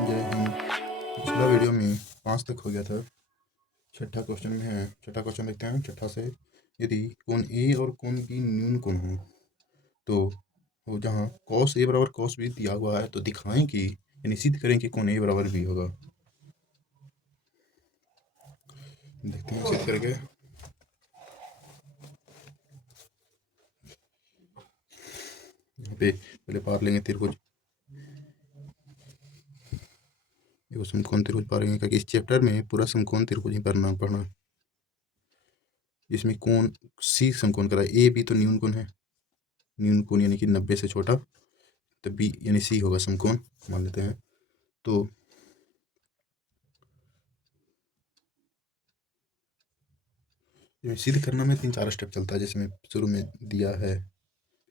जय हिंद। पिछला वीडियो में 5 तक हो गया था। छठा क्वेश्चन में है। छठा क्वेश्चन देखते हैं छठा से। यदि कोण ए और कोण बी न्यून कोण हो तो वो जहाँ cos ए बराबर cos बी दिया हुआ है तो दिखाएं कि यानी सिद्ध करें कि कोण ए बराबर बी होगा। देखते हैं सिद्ध करके। यहाँ पे पहले पार लेंगे त्रिभुज। देखो समकोण त्रिभुज पारेंगे क्योंकि इस चैप्टर में पूरा समकोण त्रिभुज ही पढ़ना। इसमें कोण सी समकोण करा ए बी तो न्यून कोण है। न्यून कोण यानी कि 90 से छोटा, तो बी यानी सी होगा समकोण मान लेते हैं। तो सिद्ध करना में 3-4 स्टेप चलता है, जैसे मैं शुरू में दिया है,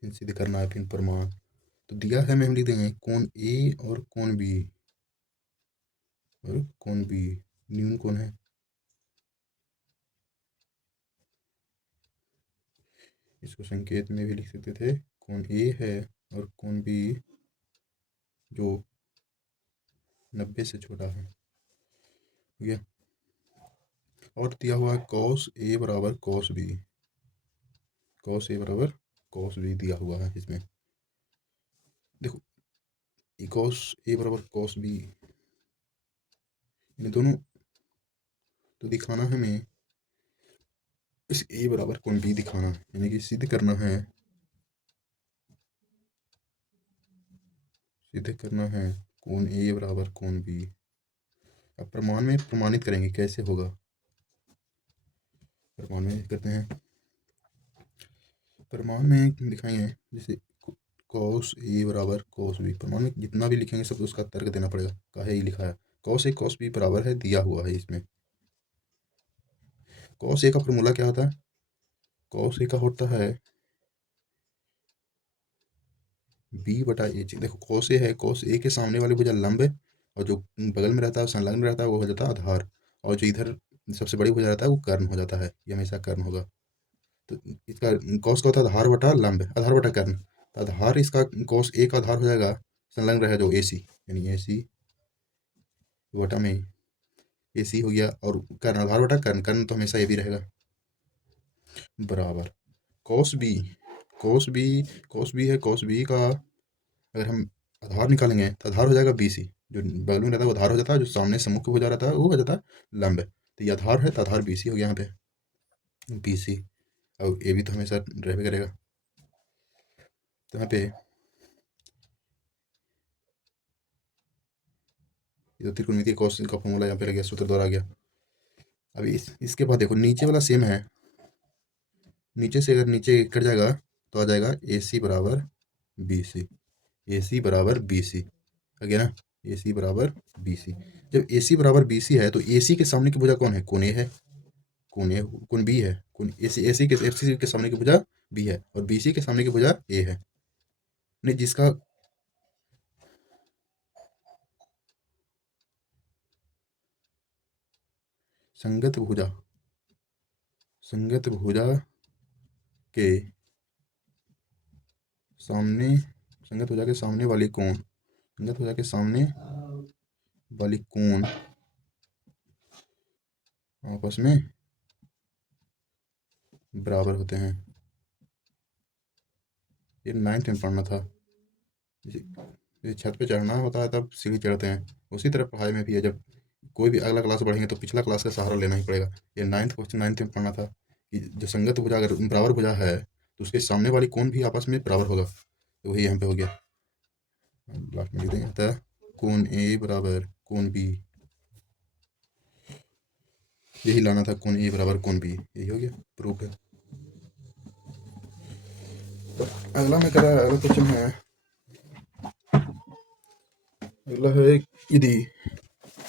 फिर सिद्ध करना है, फिर प्रमाण। तो दिया है में हम लिख देंगे कोण ए और कोण बी, और कोण बी न्यून कोण है। इसको संकेत में भी लिख सकते थे, कोण ए है और कोण बी जो 90 से छोटा है। ठीक है। और दिया हुआ है cos ए बराबर cos बी। cos ए बराबर cos बी दिया हुआ है इसमें। देखो cos ए बराबर cos बी, इन दोनों तो दिखाना है हमें इस ए बराबर कोण बी दिखाना है, यानी कि सिद्ध करना है। सिद्ध करना है कोण ए बराबर कोण बी। अब प्रमाण में प्रमाणित करेंगे कैसे होगा। प्रमाण में करते हैं। प्रमाण में दिखाएंगे जैसे cos ए बराबर cos बी। प्रमाण में जितना भी लिखेंगे सब उसका तर्क देना पड़ेगा, काहे ये लिखा है। cos ए cos बी बराबर है दिया हुआ है इसमें। cos ए का फॉर्मूला क्या होता है। cos ए का होता है b बटा ए। देखो cos ए है, cos ए के सामने वाली भुजा लंब है, और जो बगल में रहता है संलग्न रहता है वो हो जाता है आधार, और जो इधर सबसे बड़ी भुजा रहता है वो कर्ण हो जाता है। ये हमेशा कर्ण होगा। तो इसका cos का होता है आधार बटा लंब, आधार बटा कर्ण। तो आधार इसका cos ए का आधार हो जाएगा संलग्न रहे जो AC, यानी AC बटा में AC हो गया, और कर्ण आधार बटा कर्ण, कर्ण तो हमेशा ये भी रहेगा, बराबर cos b। cos b है, cos b का अगर हम आधार निकालेंगे तो आधार हो जाएगा BC। जो बगल में रहता है वो आधार हो जाता है, जो सामने सम्मुख हो जा रहता है वो हो जाता है लंब। तो ये आधार है तो आधार BC हो गया यहाँ पे BC। और ये भी तो हमेशा रहबे करेगा। तो यहाँ पे ये तो त्रिकोणमितीय cos का फॉर्मूला यहाँ पे लग गया, सूत्र द्वारा आ गया। अभी इसके बाद देखो नीचे वाला सेम है। नीचे से अगर नीचे कट जाएगा तो आ जाएगा AC बराबर BC। AC बराबर BC आ गया ना। AC बराबर BC। जब AC बराबर BC है तो AC के सामने की भुजा कौन है, कोण A है। कोण A कोण B है। कोण AC के FC के सामने की भुजा B है, और BC के सामने की भुजा A है। नहीं जिसका संगत भुजा, संगत भुजा के सामने, संगत भुजा के सामने वाली कोण, संगत भुजा के सामने वाली कोण आपस में बराबर होते हैं। ये 9th में पढ़ना था। ये छत पे चढ़ना होता है तब सीढ़ी चढ़ते हैं, उसी तरह पढ़ाई में भी है। जब कोई भी अगला क्लास बढ़ेंगे तो पिछला क्लास का सहारा लेना ही पड़ेगा। ये 9th क्वेश्चन 9th में पढ़ना था कि जो संगत भुजा अगर बराबर भुजा है तो उसके सामने वाली कोण भी आपस में बराबर होगा। तो वही यहाँ पे हो गया। लास्ट में लिख देंगे होता है कोण ए बराबर कोण बी। यही लाना था, कोण ए बराबर कोण बी, यही हो गया, प्रूफ है। अगला में करा अगला क्वेश्चन है, अगला है यदि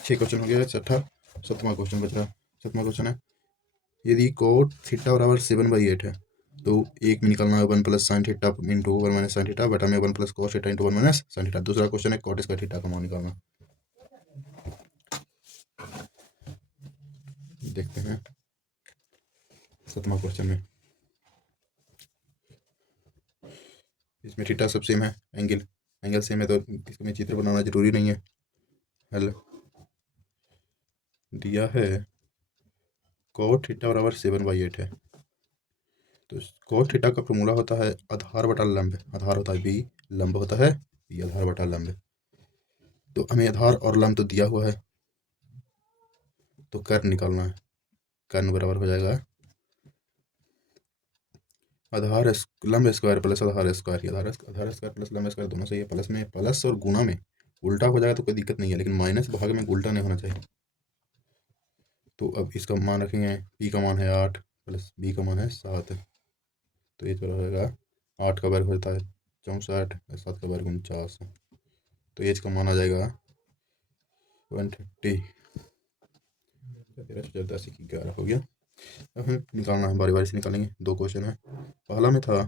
6 क्वेश्चन हो गया, छठा 7वां क्वेश्चन बच रहा। 7वां क्वेश्चन है यदि कोट थीटा बराबर 7/8 है तो एक में निकालना है 1 plus sine theta into 1 minus sine theta बटा में 1 plus cos theta into 1 minus sine theta. दूसरा क्वेश्चन है कॉट स्क्वायर थीटा का मान निकालना। देखते हैं 7वां क्वेश्चन में। इसमें थीटा सब सेम है, एंगल सेम है, तो इसमें चित्र बनाना जरूरी नहीं है। एल दिया है cot थीटा बराबर 7/8 है। तो cot थीटा का फॉर्मूला होता है आधार बटा लंब। आधार होता है बी, लंब होता है बी, आधार बटा लंब। तो हमें आधार और लंब तो दिया हुआ है, तो कर्ण निकालना है। कर्ण बराबर हो जाएगा आधार लंब स्क्वायर प्लस आधार स्क्वायर। आधार स्क्वायर प्लस लंब स्क्वायर दोनों सही है। प्लस में प्लस और गुणा में उल्टा हो जाएगा तो कोई दिक्कत नहीं है, लेकिन माइनस भाग में उल्टा नहीं होना चाहिए। तो अब इसका मान रखेंगे, पी का मान है 8 प्लस बी का मान है 7। तो ये चला रहेगा 8 का वर्ग होता है 64, 7 का वर्ग 49। तो एज का मान आ जाएगा 130। 13 हो गया। अब हमें निकालना है, बारी बारी से निकालेंगे। दो क्वेश्चन है। पहला में था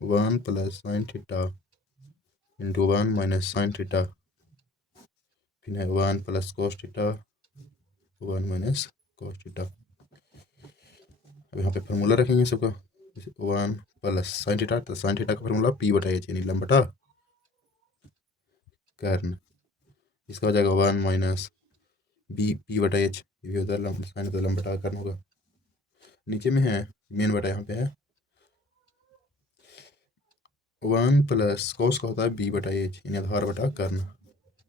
1 plus sine theta into 1 minus sine theta, फिर है 1 plus cos theta 1 minus cos theta. अब यहाँ पे फार्मूला रखेंगे सबका। 1 प्लस साइन थीटा, तो साइन थीटा का फार्मूला पी बटा एच, यानी लंब बटा कर्ण। इसका हो जाएगा 1 माइनस बी पी बटा एच, ये भी होता है लंब, साइन तो लंब बटा कर्ण होगा। नीचे में है मेन बटा, यहाँ पे है 1 प्लस कोस का होता है बी बटा एच, यानी आधार बटा कर्ण।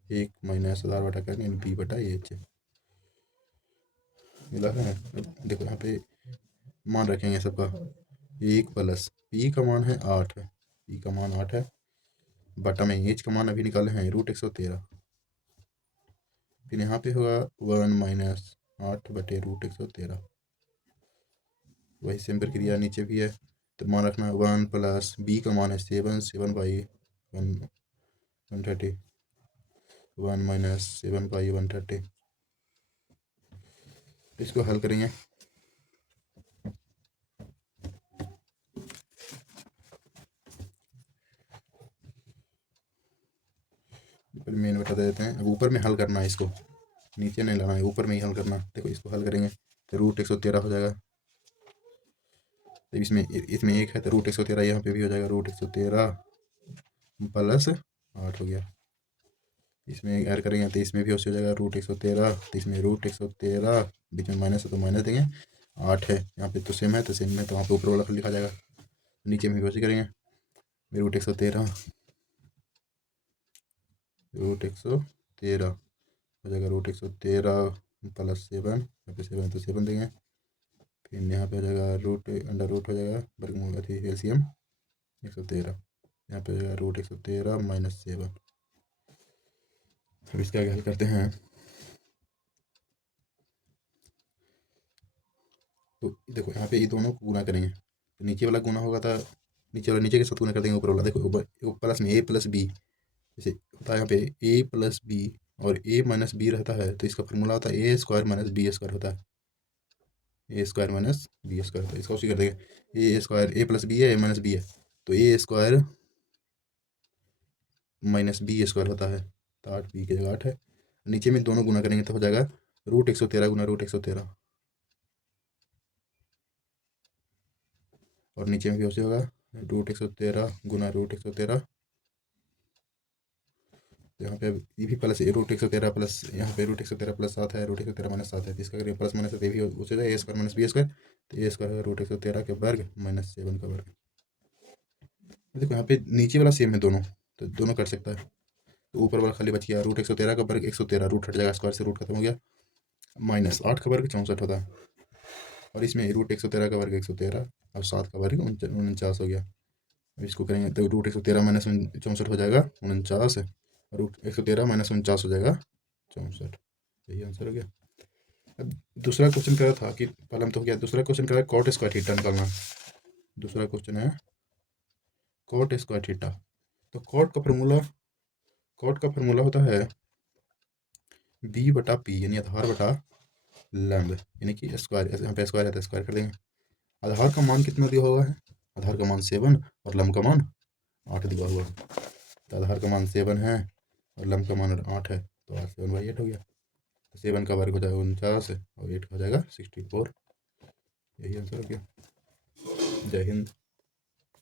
1 माइनस आधार बटा कर्ण यानी बी बटा एच मिला है। अब देखो यहाँ पे मान रखेंगे सबका। 1 प्लस पी का मान है 8 है, पी का मान 8 है, बटा में एच का मान अभी निकाले हैं √113। फिर यहाँ पे होगा 1 माइनस 8 बटे √113। वही सेम प्रक्रिया नीचे भी है। तो मान रखना है 1 प्लस बी का मान है 7/130, 1 माइनस 7/130। इसको हल करेंगे। मेन बता देते हैं। अब ऊपर में हल करना है इसको, नीचे नहीं लाना है, ऊपर में ही हल करना। देखो इसको हल करेंगे तो √113 हो जाएगा। तो इसमें इसमें 1 है तो √113 यहाँ पे भी हो जाएगा। √113 प्लस 8 हो गया। इसमें ऐड करेंगे तो इसमें भी हो जाएगा √113। तो इसमें √113, बीच में माइनस है तो माइनस देंगे। 8 है यहाँ पे तो सेम है, तो सेम है तो वहाँ पे ऊपर वाला लिखा जाएगा। नीचे में भी वैसे करेंगे। √113 हो जाएगा √113 प्लस 7, यहाँ पे 7 तो 7 देंगे। फिर यहाँ पे हो जाएगा रूट अंडर रूट हो जाएगा वर्गमूल अथी एलसीएम 113। यहाँ पे हो जाएगा √113 माइनस 7। अब इसका आगे हल करते हैं। तो देखो यहाँ पे ये दोनों को गुना करेंगे, तो नीचे वाला गुना होगा था, नीचे वाला नीचे के साथ गुना कर देंगे ऊपर वाला। देखो ऊपर प्लस में a प्लस बी, जैसे होता है यहाँ पे a प्लस बी और a माइनस बी रहता है, तो इसका फॉर्मूला होता है ए स्क्वायर माइनस बी स्क्वायर होता है। ए स्क्वायर माइनस बी स्क्वायर होता है। इसका उसी कर देंगे। ए स्क्वायर ए प्लस बी है, ए माइनस बी है, तो ए स्क्वायर माइनस बी स्क्वायर होता है। तो 8 बी की जगह 8 है। नीचे में दोनों गुना करेंगे तो हो जाएगा √113 गुना √113, और नीचे में भी उसे होगा √113 गुना √113। तो यहाँ पे ये भी प्लस √113 प्लस, यहाँ पे √113 प्लस 7 है, √113 माइनस 7 है, तो इसका करेंगे प्लस माइनस, ये भी उसे ए स्क्वायर माइनस बी स्क्वायर। तो ए स्क्वायर है √113 के वर्ग माइनस 7 का वर्ग। देखो यहाँ पे नीचे वाला सेम है दोनों, तो दोनों कर सकता है। तो ऊपर वाला खाली बच गया √113 का वर्ग 113, रूट हट जाएगा, स्क्वायर से रूट खत्म हो गया, माइनस 8 का वर्ग 64 होता है। और इसमें √113 का वर्ग 113 और 7 का वर्ग 49 हो गया। अब इसको करेंगे तो √113 माइनस 64 हो जाएगा 49, और √113 माइनस 49 हो जाएगा 64। यही आंसर हो गया। अब दूसरा क्वेश्चन क्या था कि पहले तो हो गया, दूसरा क्वेश्चन क्या है, कॉट स्क्वायर थीटा निकालना। दूसरा क्वेश्चन है कॉट स्क्वायर थीटा। तो कॉट का फार्मूला होता है बी बटा पी, यानी आधार बटा लंब, यानी कि स्क्वायर, यहाँ पे स्क्वायर है तो स्क्वायर कर देंगे। आधार का मान कितना दिया हुआ है, आधार का मान 7 और लंब का मान 8 दिया हुआ है। तो आधार का मान 7 है और लंब का मान 8 है, तो 8/7 हो गया। तो 7 का वर्ग हो जाएगा 49 और 8 का हो जाएगा 64। यही आंसर हो गया। जय हिंद।